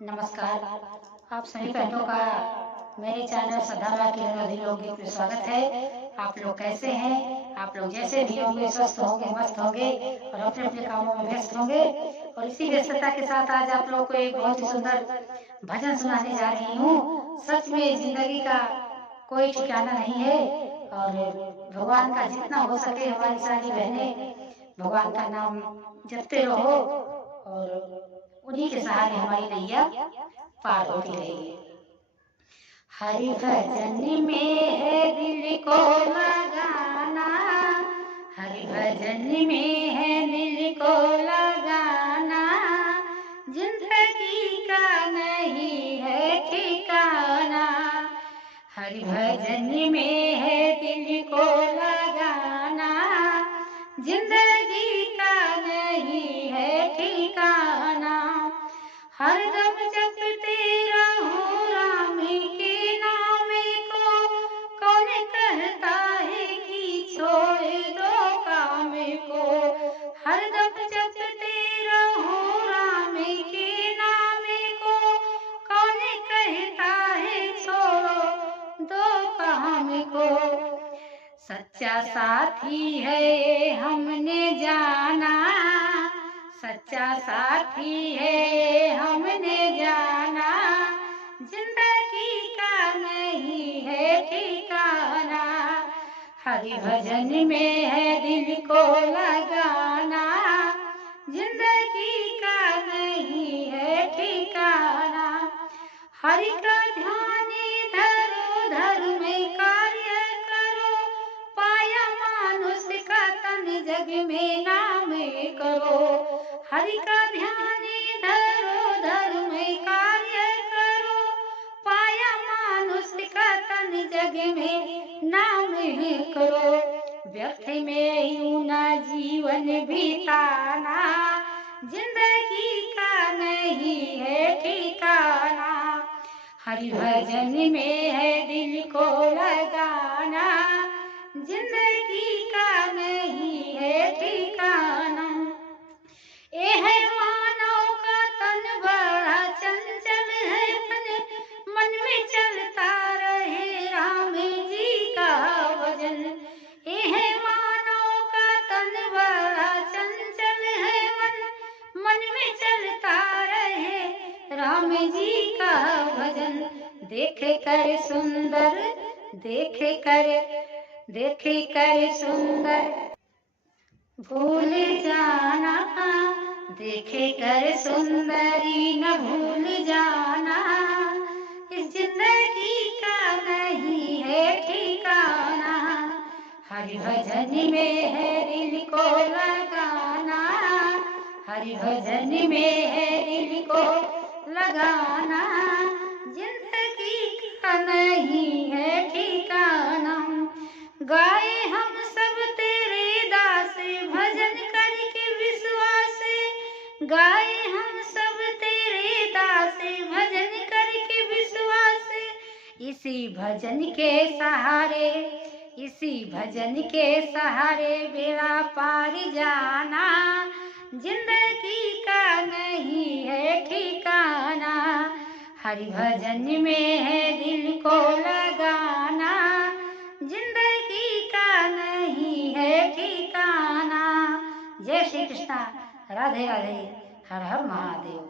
नमस्कार। आप सभी बहनों का मेरे चैनल सदाबहार किरण अधि लोकगीत में स्वागत है। आप लोग कैसे हैं? आप लोग जैसे भी होंगे स्वस्थ होंगे, मस्त होंगे और अपने अपने कामों में व्यस्त होंगे। और इसी व्यस्तता के साथ आज आप लोग को एक बहुत ही सुंदर भजन सुनाने जा रही हूँ। सच में जिंदगी का कोई ठिकाना नहीं है और भगवान का जितना हो सके हमारी सारी बहनें भगवान का नाम जपते रहो और उन्हीं के सहारे हमारी नैया पार होती रहेगी। हरि भजन में है दिल को लगाना, हरि भजन में है दिल को लगाना, जिंदगी का नहीं है ठिकाना। हरि भजन में है दिल को लगाना, जिंदगी का नहीं है ठिकाना। हरदम जपते रहो राम के नाम को, कौन कहता है कि छोड़ दो काम को। हरदम जपते रहो राम के नाम को, कौन कहता है छोड़ो दो काम को। सच्चा साथी है हमने जाना, सच्चा साथी है हमने जाना, जिंदगी का नहीं है ठिकाना। हरि भजन में है दिल को लगाना, जिंदगी का नहीं है ठिकाना। हरि का ध्यान धरो धर्म में कार्य करो, पाया मानुष का तन जग में नाम करो। हरि का ध्यान धरो धर्म में कार्य करो, पाया मानुष का तन जग में नाम करो। व्यर्थ में यूं ना जीवन बिताना, जिंदगी का नहीं है ठिकाना। हरि भजन में है दिल को लगाना, जिंदगी का नहीं है ठिकाना। ये है मानव का तन बड़ा चंचल है, मन में चलता रहे राम जी का भजन। ये है मानव का तन बड़ा चंचल है, मन में चलता रहे राम जी का भजन। देख कर सुंदर, देख कर सुंदर भूल जाना, देखे कर सुंदरी न भूल जाना, इस जिंदगी का नहीं है ठिकाना। हरि भजन में है दिल को लगाना, हरि भजन में है दिल को लगाना, जिंदगी का नहीं है ठिकाना। गाए हम सब तेरे दास भजन करके विश्वास, गाए हम सब तेरे दास भजन करके विश्वास। इसी भजन के सहारे, इसी भजन के सहारे बेड़ा पार जाना, जिंदगी का नहीं है ठिकाना। हरि भजन में है दिल को लगाना, जिंदगी का नहीं है ठिकाना। जय श्री कृष्णा, राधे राधे, हर हर महादेव।